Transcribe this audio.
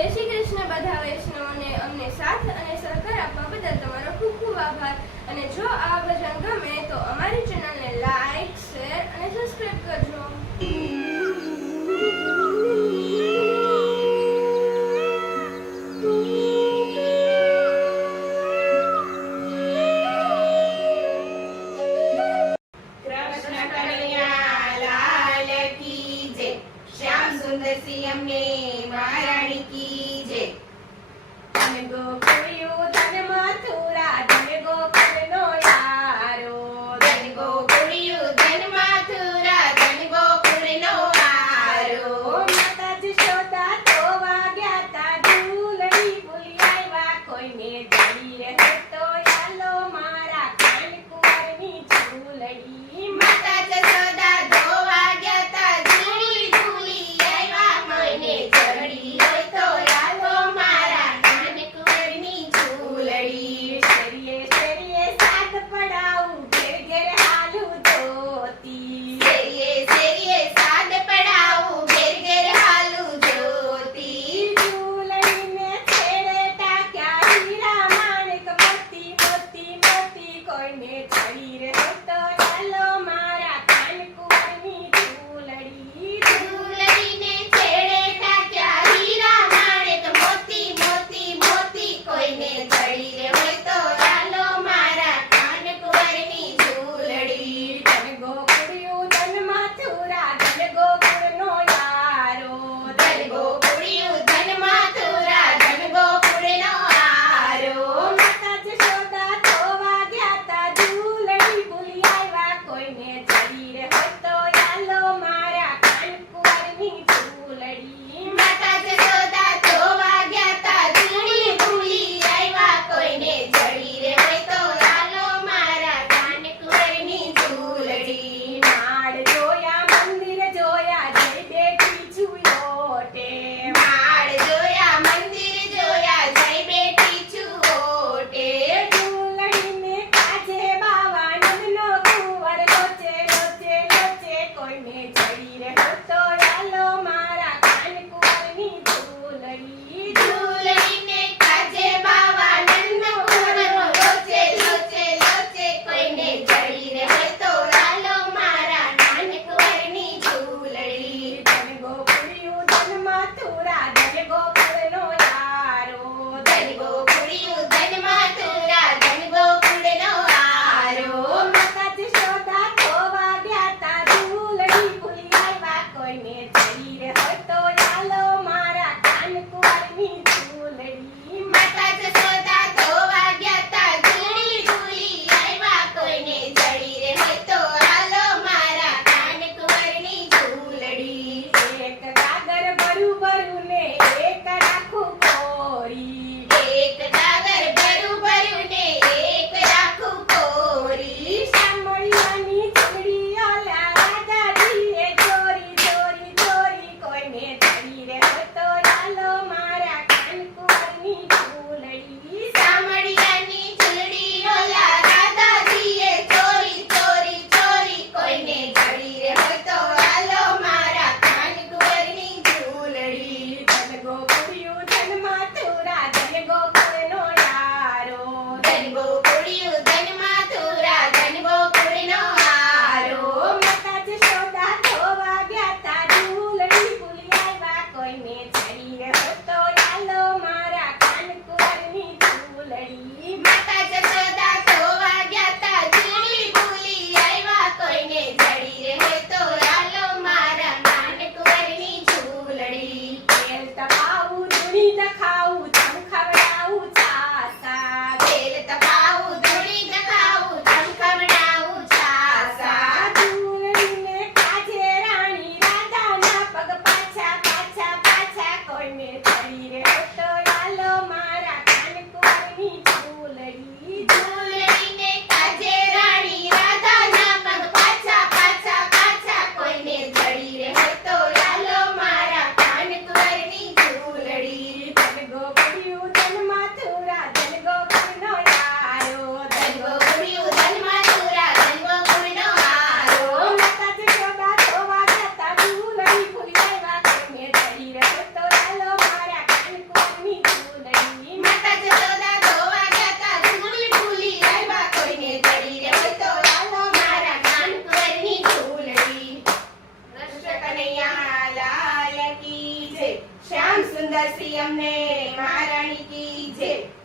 જય શ્રી કૃષ્ણ બધા વૈષ્ણવોને અમને સાથ અને સહકાર આપવા બદલ તમારો ખૂબ ખૂબ આભાર. અને જો આ ભજન ગમે તો અમારી ચેનલને લાઈક, શેર અને સબસ્ક્રાઇબ કરજો. અમને મહારાણી કી જય. ધન ગોકુળિયું ધન મથુરા ધન ગોકુળનો યારો. ધન ગોકુળિયું ધન મથુરા ધન ગોકુળનો યારો. માતા જશોદા તો વાગ્યા તા ઝૂલડી ભૂલી આવ્યા કોઈને જડી રહે તો ચાલો મારા કાન કુંવરની ઝૂલડી. માતા જશોદા તો વાગ્યા તા ઝૂલડી ભૂલી આવ્યા કોઈને જડી હોય તો ચાલો મારા કાન કુંવરની ઝૂલડી. શેરીએ શેરીએ સાત પડાવું ઘેર ઘેર હાલું જોતી. શેરીએ શેરીએ સાત પડાવું ઘેર ઘેર હાલું જોતી. ઝૂલડીને છેડે ટાક્યા હીરા માણેક મોતી મોતી મોતી કોઈને ચડી રહે તો ચાલો મારા કાન કુંવરની ઝૂલડી. ઝૂલડીને છેડે ટાક્યા હીરા માણેક મોતી મોતી મોતી કોઈને ચડી રહે હોય તો ચાલો મારા કાન કુંવરની ઝૂલડી. ધન ગોકુળિયું ધન મથુરા ધન ગોકુળનો યારો. ધન ગોકુળિયું ધન મથુરા ધન ગોકુળનો યારો. માતા જશોદા તો વાગ્યા તા ઝૂલડી ભૂલી આવ્યા કોઈને ચડી રહે હોય તો ચાલો મારા કાન કુંવરની ઝૂલડી. માતા જશોદા તો વાગ્યા તા ઝૂલડી ભૂલી આવ્યા કોઈને ચડી રહે હોય તો ચાલો મારા કાન કુંવરની ઝૂલડી. માળ જોયા મંદિર જોયા જઈ બેઠી છું ઓટે. માળ જોયા મંદિર જોયા જઈ બેઠી છું ઓટે. ઝૂલડીને કાજે બાવા નંદનો કુંવર લોચે લોચે લોચે કોઈને ચડી રહે હોય તો ચાલો મારા કાન કુંવરની ઝૂલડી. ઝૂલડીને કાજે બાવા નંદનો કુંવર લોચે લોચે લોચે કોઈને ચડી રહે હોય તો ચાલો મારા કાન કુંવરની ઝૂલડી. ધન ગોકુળિયું ધન મથુરા ધન ગોકુળનો યારો. ધન ગોકુળિયું ધન મથુરા ધન ગોકુળનો યારો. માતા જશોદા તો વાગ્યા તા ઝૂલડી ભૂલી આવ્યા કોઈને ચડી રહે હોય તો ચાલો મારા કાન કુંવરની ઝૂલડી. માતા જશોદા તો વાગ્યા તા ઝૂલડી ભૂલી આવ્યા કોઈને ચડી રહે હોય તો ચાલો મારા કાન કુંવરની ઝૂલડી. એક ગાગર ભરું ભરું ને એક રાખું કોરી. એક ગાગર ભરું ભરું ને એક રાખું કોરી. સાંભળવાની ચૂડી ઓલા રાજાજીએ ચોરી ચોરી ચોરી કોઈને ચડી રહે હોય તો ચાલો મારા કાન કુંવરની ઝૂલડી. સાંભળવાની ચૂડી ઓલા રાજાજીએ ચોરી ચોરી ચોરી કોઈને ચડી રહે હોય તો ચાલો મારા કાન કુંવરની ઝૂલડી. ધન ગોકુળિયું ધન મથુરા ધન ગોકુળનો યારો. ધન ગોકુળિયું ધન મથુરા ધન ગોકુળનો યારો. માતા જશોદા તો વાગ્યા તા ઝૂલડી ભૂલી આવ્યા કોઈને ચડી રહે હોય તો ચાલો મારા કાન કુંવરની ઝૂલડી. માતા જશોદા તો વાગ્યા તા ઝૂલડી ભૂલી આવ્યા કોઈને ચડી રહે હોય તો ચાલો મારા કાન કુંવરની ઝૂલડી. તેલ તપાવું ધૂણી દખાવું ચમ ખવડાવું છાસા. તેલ તપાવું ધૂણી દખાવું ચમ ખવડાવું છાસા. ઝૂલડીને કાજે રાણી રાજાના પગ પાછા પાછા પાછા કોઈને ચડી રહે હોય તો ચાલો મારા કાન કુંવરની ઝૂલડી. ઝૂલડીને કાજે રાણી રાજાના પગ પાછા પાછા પાછા કોઈને ચડી રહે હોય તો ચાલો મારા કાન કુંવરની ઝૂલડી. ધન ગોકુળિયું ધન મથુરા ધન ગોકુળનો યારો. ધન ગોકુળિયું ધન મથુરા ધન ગોકુળનો યારો. માતા જશોદા તો વાગ્યા તા ઝૂલડી ભૂલી આવ્યા કોઈને ચડી રહે હોય તો ચાલો મારા કાન સુંદર શ્રી અમને મહારાણી કી જય.